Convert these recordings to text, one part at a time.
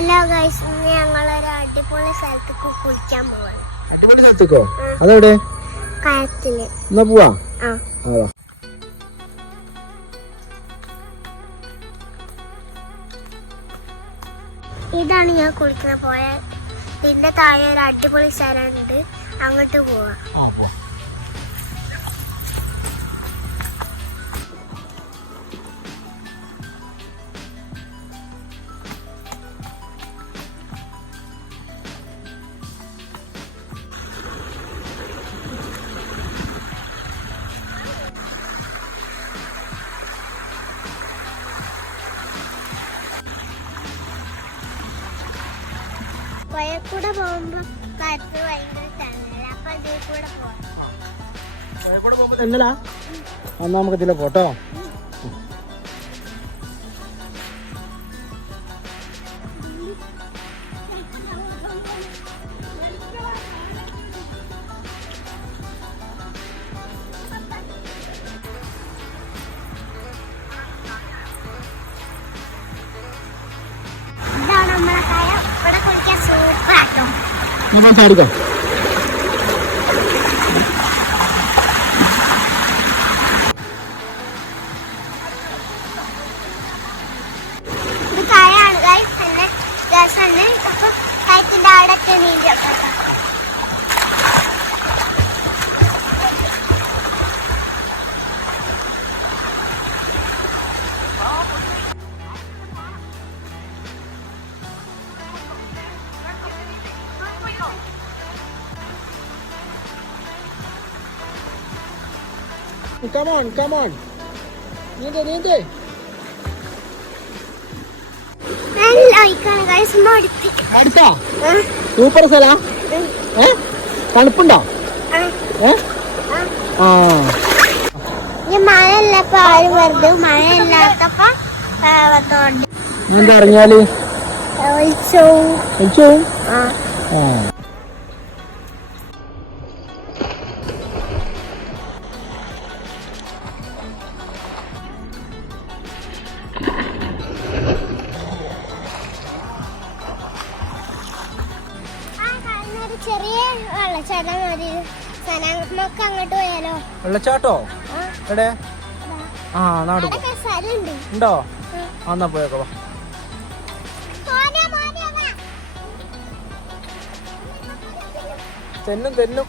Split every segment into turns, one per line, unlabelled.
Hello guys ഞങ്ങൾ ഒരു അടിപൊളി സ്ഥലത്തേക്ക് കുളിക്കാൻ പോവാണ്.
അടിപൊളി സ്ഥലത്തേക്കോ? അതെവിടെ?
കയത്തിൽ
എന്നാ പോവാ?
ആ. ഇതാണ് ഞാൻ കുളിക്കുന്ന പോയ. ഇതിന്റെ താഴെ ഒരു അടിപൊളി സ്ഥലമുണ്ട്. അങ്ങോട്ട് പോവാ. പുഴ കൂടെ പോകുമ്പോ കാറ്റ് ഭയങ്കര തണല അപ്പൊ അതിൽ കൂടെ
പോകാം എന്നാ നമുക്ക് ഇതിലെ പോട്ടോ. ഞാൻ സംസാരിക്കോ കമോൺ on. നീന്തേ നീന്തേ.
നല്ല ഒഴിക്കാണ് ഗൈസ് ഒന്ന് അടുത്ത്.
സൂപ്പർ സ്ഥലാ? ഏ? തണുപ്പുണ്ടോ? ഏ? ആ.
ഈ മഴയില്ലപ്പോ ആരും വെറുതെ മഴയില്ലാത്തപ്പോ ചെറിയ വെള്ളച്ചാട്ടം മതി നമുക്ക് അങ്ങോട്ട് പോയാലോ?
വെള്ളച്ചാട്ടോ? എവിടെ? ആ നാട് ഉണ്ടോ? എന്നാ പോയേക്കോ. തെന്നും തെന്നും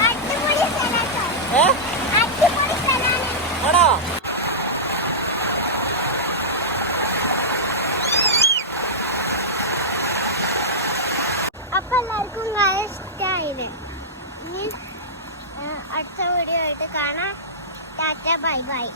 അടിപൊളി സ്ഥലാട്ടോ.
ഏ
അടിപൊളി സ്ഥലാണ്.
ആടാ
അപ്പൊ എല്ലാവർക്കും കാര്യം ഇഷ്ടമായില്ലേ ഇനി ആ, അടുത്ത വീഡിയോ ആയിട്ട് കാണാം. Tata bye bye.